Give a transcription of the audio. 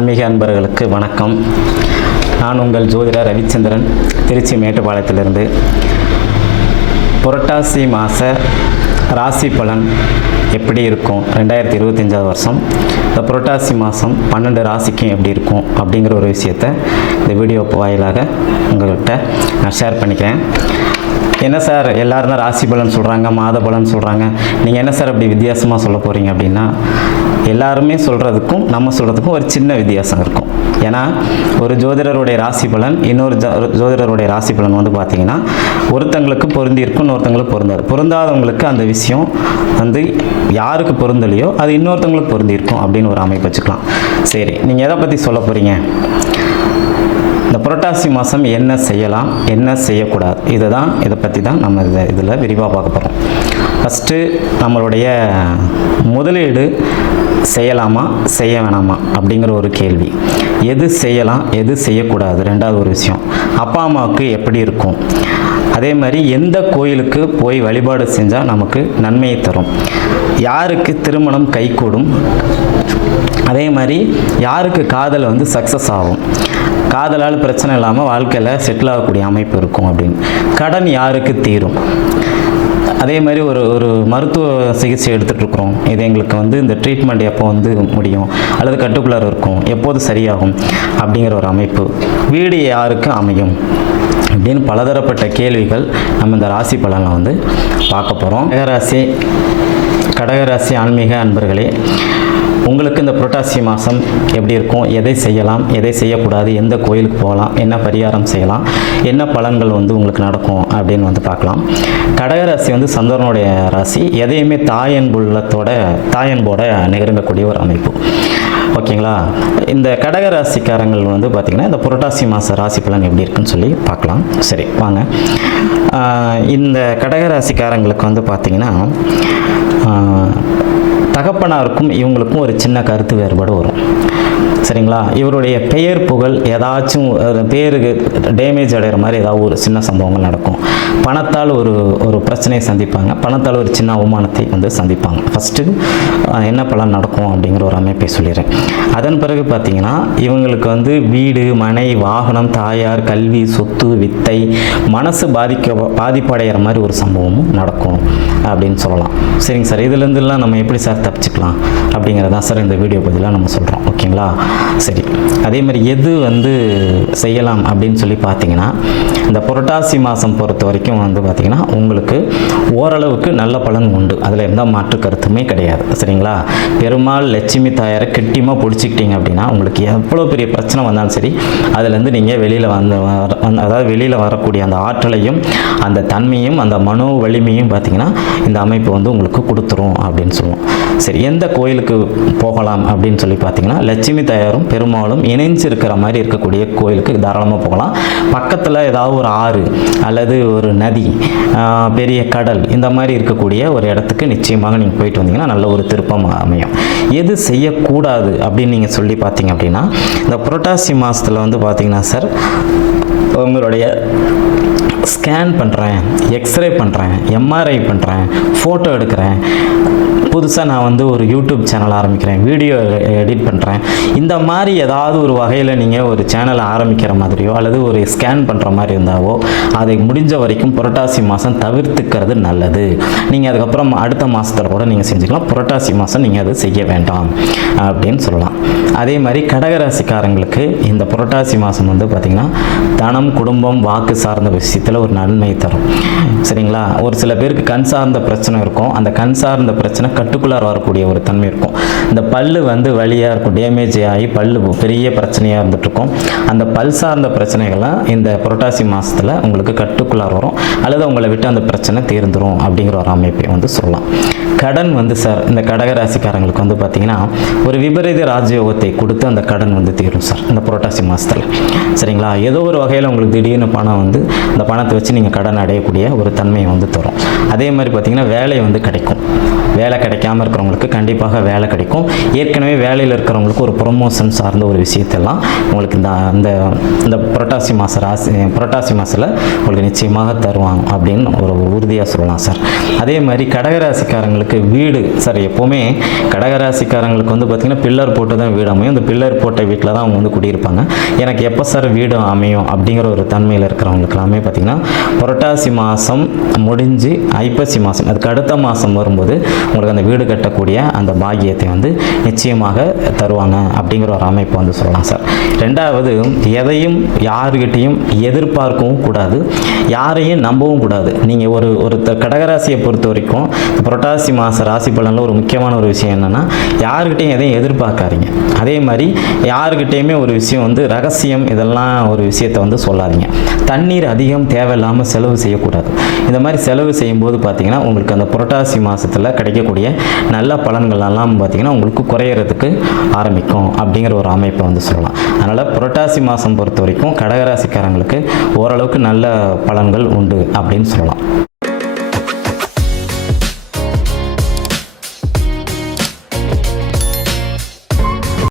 ஆன்மீக அன்பர்களுக்கு வணக்கம். நான் உங்கள் ஜோதிடர் ரவிச்சந்திரன் திருச்சி மேட்டுப்பாளையத்திலிருந்து. புரட்டாசி மாத ராசி பலன் எப்படி இருக்கும்? ரெண்டாயிரத்தி இருபத்தஞ்சாவது வருஷம். இந்த புரட்டாசி மாதம் பன்னெண்டு ராசிக்கும் எப்படி இருக்கும் அப்படிங்கிற ஒரு விஷயத்தை இந்த வீடியோ வாயிலாக உங்கள்கிட்ட நான் ஷேர் பண்ணிக்கிறேன். என்ன சார்? எல்லாரும் தான் ராசி பலன் சொல்கிறாங்க மாத பலன் சொல்கிறாங்க நீங்கள் என்ன சார் அப்படி வித்தியாசமாக சொல்ல போகிறீங்க அப்படின்னா எல்லாருமே சொல்கிறதுக்கும் நம்ம சொல்கிறதுக்கும் ஒரு சின்ன வித்தியாசம் இருக்கும். ஏன்னா ஒரு ஜோதிடருடைய ராசி பலன் இன்னொரு ஜோ ஜோதிடருடைய ராசி பலன் வந்து பார்த்தீங்கன்னா ஒருத்தங்களுக்கு பொருந்தி இருக்கும் இன்னொருத்தங்களுக்கு பொருந்தாது. பொருந்தாதவங்களுக்கு அந்த விஷயம் வந்து யாருக்கு பொருந்தலையோ அது இன்னொருத்தவங்களுக்கு பொருந்தி இருக்கும் அப்படின்னு ஒரு அமைப்பு வச்சுக்கலாம். சரி நீங்கள் எதை பற்றி சொல்ல போகிறீங்க இந்த புரட்டாசி மாதம் என்ன செய்யலாம் என்ன செய்யக்கூடாது? இதை தான் இதை பற்றி தான் நம்ம இதை இதில் விரிவாக பார்க்க போகிறோம் ஃபஸ்ட்டு நம்மளுடைய முதலீடு செய்யலாமா செய்ய வேணாமா அப்படிங்கிற ஒரு கேள்வி. எது செய்யலாம் எது செய்யக்கூடாது? ரெண்டாவது ஒரு விஷயம். அப்பா அம்மாவுக்கு எப்படி இருக்கும்? அதே மாதிரி எந்த கோயிலுக்கு போய் வழிபாடு செஞ்சால் நமக்கு நன்மையை தரும்? யாருக்கு திருமணம் கைகூடும்? அதே மாதிரி யாருக்கு காதல் வந்து சக்ஸஸ் ஆகும்? காதலால் பிரச்சனை இல்லாமல் வாழ்க்கையில் செட்டில் ஆகக்கூடிய அமைப்பு இருக்கும் அப்படின்னு. கடன் யாருக்கு தீரும்? அதே மாதிரி ஒரு ஒரு மருத்துவ சிகிச்சை எடுத்துகிட்ருக்குறோம் இது எங்களுக்கு வந்து இந்த ட்ரீட்மெண்ட் எப்போ வந்து முடியும்? அல்லது கட்டுக்குள்ளார் இருக்கும்? எப்போது சரியாகும்? அப்படிங்கிற ஒரு அமைப்பு. வீடு யாருக்கு அமையும்? அப்படின்னு பலதரப்பட்ட கேள்விகள் நம்ம இந்த ராசி பலனில் வந்து பார்க்க போகிறோம் கடகராசி கடகராசி ஆன்மீக அன்பர்களே உங்களுக்கு இந்த புரட்டாசி மாதம் எப்படி இருக்கும்? எதை செய்யலாம்? எதை செய்யக்கூடாது? எந்த கோயிலுக்கு போகலாம்? என்ன பரிகாரம் செய்யலாம்? என்ன பலன்கள் வந்து உங்களுக்கு நடக்கும் அப்படின்னு வந்து பார்க்கலாம். கடகராசி வந்து சந்திரனுடைய ராசி. எதையுமே தாயன்புள்ளத்தோட தாயன்போட நெருங்கக்கூடிய ஒரு அமைப்பு. ஓகேங்களா? இந்த கடக ராசிக்காரங்கள் வந்து பார்த்திங்கன்னா இந்த புரட்டாசி மாத ராசி பலன் எப்படி இருக்குன்னு சொல்லி பார்க்கலாம். சரி வாங்க. இந்த கடக ராசிக்காரங்களுக்கு வந்து பார்த்திங்கன்னா தகப்பனாருக்கும் இவங்களுக்கும் ஒரு சின்ன கருத்து வேறுபாடு வரும். சரிங்களா? இவருடைய பெயர் புகழ் ஏதாச்சும் பேருக்கு டேமேஜ் அடைகிற மாதிரி ஏதாவது ஒரு சின்ன சம்பவங்கள் நடக்கும். பணத்தால் ஒரு ஒரு பிரச்சனையை சந்திப்பாங்க. பணத்தால் ஒரு சின்ன அவமானத்தை வந்து சந்திப்பாங்க. ஃபஸ்ட்டு என்ன பலன் நடக்கும் அப்படிங்கிற ஒரு அமைப்பை சொல்லிடுறேன். அதன் பிறகு பார்த்தீங்கன்னா இவங்களுக்கு வந்து வீடு மனை வாகனம் தாயார் கல்வி சொத்து வித்தை மனசு பாதிக்க பாதிப்படைகிற மாதிரி ஒரு சம்பவமும் நடக்கும் அப்படின்னு சொல்லலாம். சரிங்க சார் இதுலேருந்துலாம் நம்ம எப்படி சார் தப்பிச்சுக்கலாம் அப்படிங்கிறதான் சார் இந்த வீடியோ பதிலாக நம்ம சொல்கிறோம். ஓகேங்களா? சரி. அதே மாதிரி எது வந்து செய்யலாம் அப்படின்னு சொல்லி பார்த்தீங்கன்னா இந்த புரட்டாசி மாதம் பொறுத்த வரைக்கும் வந்து பார்த்திங்கன்னா உங்களுக்கு ஓரளவுக்கு நல்ல பலன் உண்டு. அதில் எந்த மாற்று கருத்துமே கிடையாது. சரிங்களா? பெருமாள் லட்சுமி தாயாரை கெட்டியமாக பிடிச்சிக்கிட்டீங்க அப்படின்னா உங்களுக்கு எவ்வளோ பெரிய பிரச்சனை வந்தாலும் சரி அதுலேருந்து நீங்கள் வெளியில் வந்து வர- வந்து- அதாவது வெளியில் வரக்கூடிய அந்த ஆற்றலையும் அந்த தன்மையும் அந்த மனோ வலிமையும் பார்த்திங்கன்னா இந்த அமைப்பு வந்து உங்களுக்கு கொடுத்துரும் அப்படின்னு சொல்லுவோம். சரி எந்த கோயிலுக்கு போகலாம் அப்படின்னு சொல்லி பார்த்தீங்கன்னா லட்சுமி தாயாரும் பெருமாளும் இணைஞ்சு இருக்கிற மாதிரி இருக்கக்கூடிய கோயிலுக்கு தாராளமாக போகலாம். பக்கத்தில் ஏதாவது ஒரு ஆறு அல்லது ஒரு நதி பெரிய கடல் இந்த மாதிரி இருக்கக்கூடிய ஒரு இடத்துக்கு நிச்சயமாக நீங்கள் போயிட்டு வந்தீங்கன்னா நல்ல ஒரு திருப்பம் அமையும். எது செய்யக்கூடாது அப்படின்னு நீங்கள் சொல்லி பார்த்தீங்க அப்படின்னா இந்த புரட்டாசி மாதத்தில் வந்து பார்த்தீங்கன்னா சார் உங்களுடைய ஸ்கேன் பண்ணுறேன் எக்ஸ்ரே பண்ணுறேன் எம்ஆர்ஐ பண்ணுறேன் ஃபோட்டோ எடுக்கிறேன். புதுசாக நான் வந்து ஒரு யூடியூப் சேனல் ஆரம்பிக்கிறேன் வீடியோ எடிட் பண்ணுறேன் இந்த மாதிரி ஏதாவது ஒரு வகையில் நீங்கள் ஒரு சேனலை ஆரம்பிக்கிற மாதிரியோ அல்லது ஒரு ஸ்கேன் பண்ணுற மாதிரி இருந்தாவோ அதை முடிஞ்ச வரைக்கும் புரட்டாசி மாதம் தவிர்த்துக்கிறது நல்லது. நீங்கள் அதுக்கப்புறம் அடுத்த மாதத்தில் கூட நீங்கள் செஞ்சுக்கலாம். புரட்டாசி மாதம் நீங்கள் அதை செய்ய வேண்டாம் அப்படின்னு சொல்லலாம். அதே மாதிரி கடகராசிக்காரங்களுக்கு இந்த புரட்டாசி மாதம் வந்து பார்த்திங்கன்னா தனம் குடும்பம் வாக்கு சார்ந்த விஷயத்தில் ஒரு நன்மை தரும். சரிங்களா? ஒரு சில பேருக்கு கண் சார்ந்த பிரச்சனை இருக்கும். அந்த கண் சார்ந்த பிரச்சனை கட்டுக்குள்ளார் வரக்கூடிய ஒரு தன்மை இருக்கும். இந்த பல்லு வந்து வழியாக இருக்கும் டேமேஜ் ஆகி பல்லு பெரிய பிரச்சனையாக இருந்துகிட்ருக்கும் அந்த பல் சார்ந்த பிரச்சனைகள்லாம் இந்த புரட்டாசி மாதத்தில் உங்களுக்கு கட்டுக்குள்ளார் வரும். அல்லது உங்களை விட்டு அந்த பிரச்சனை தீர்ந்துடும் அப்படிங்கிற ஒரு அமைப்பை வந்து சொல்லலாம். கடன் வந்து சார் இந்த கடகராசிக்காரங்களுக்கு வந்து பார்த்தீங்கன்னா ஒரு விபரீத ராஜயோகத்தை கொடுத்து அந்த கடன் வந்து தீரும் சார் இந்த புரட்டாசி மாதத்தில் சரிங்களா? ஏதோ ஒரு வகையில் உங்களுக்கு திடீர்னு பணம் வந்து அந்த பணத்தை வச்சு நீங்கள் கடன் அடையக்கூடிய ஒரு தன்மையை வந்து தரும். அதே மாதிரி பார்த்தீங்கன்னா வேலை வந்து கிடைக்கும். வேலை கிடைக்காம இருக்கிறவங்களுக்கு கண்டிப்பாக வேலை கிடைக்கும். ஏற்கனவே வேலையில் இருக்கிறவங்களுக்கு ஒரு ப்ரொமோஷன் சார்ந்த ஒரு விஷயத்தெல்லாம் உங்களுக்கு இந்த அந்த இந்த புரட்டாசி மாத ராசி புரட்டாசி மாதத்தில் உங்களுக்கு நிச்சயமாக தருவாங்க அப்படின்னு ஒரு உறுதியாக சொல்லலாம் சார். அதே மாதிரி கடகராசிக்காரங்களுக்கு வீடு சார் எப்போவுமே கடகராசிக்காரங்களுக்கு வந்து பார்த்திங்கன்னா பில்லர் போட்டு தான் வீடு அமையும். இந்த பில்லர் போட்ட வீட்டில் தான் அவங்க வந்து குடியிருப்பாங்க. எனக்கு எப்போ சார் வீடு அமையும் அப்படிங்கிற ஒரு தன்மையில் இருக்கிறவங்களுக்கெல்லாமே பார்த்திங்கன்னா புரட்டாசி மாதம் முடிஞ்சு ஐப்பசி மாதம் அதுக்கு அடுத்த மாதம் வரும்போது உங்களுக்கு அந்த வீடு கட்டக்கூடிய அந்த பாக்கியத்தை வந்து நிச்சயமாக தருவாங்க அப்படிங்கிற ஒரு அமைப்பு வந்து சொல்லலாம் சார். ரெண்டாவது எதையும் யாருக்கிட்டையும் எதிர்பார்க்கவும் கூடாது. யாரையும் நம்பவும் கூடாது. நீங்கள் ஒரு ஒரு கடகராசியை பொறுத்த வரைக்கும் புரட்டாசி மாத ராசி பலனில் ஒரு முக்கியமான ஒரு விஷயம் என்னென்னா யாருக்கிட்டையும் எதையும் எதிர்பார்க்காதீங்க. அதே மாதிரி யாருக்கிட்டேயுமே ஒரு விஷயம் வந்து ரகசியம் இதெல்லாம் ஒரு விஷயத்தை வந்து சொல்லாதீங்க. தண்ணீர் அதிகம் தேவையில்லாமல் செலவு செய்யக்கூடாது. இந்த மாதிரி செலவு செய்யும்போது பார்த்தீங்கன்னா உங்களுக்கு அந்த புரட்டாசி மாதத்தில் கிடைக்கக்கூடிய நல்ல பலன்கள் எல்லாம் பார்த்தீங்கன்னா உங்களுக்கு குறையிறதுக்கு ஆரம்பிக்கும் அப்படிங்கிற ஒரு அமைப்பை வந்து சொல்லலாம். அதனால் புரட்டாசி மாதம் பொறுத்த வரைக்கும் கடகராசிக்காரங்களுக்கு ஓரளவுக்கு நல்ல பலன்கள் உண்டு அப்படின்னு சொல்லலாம்.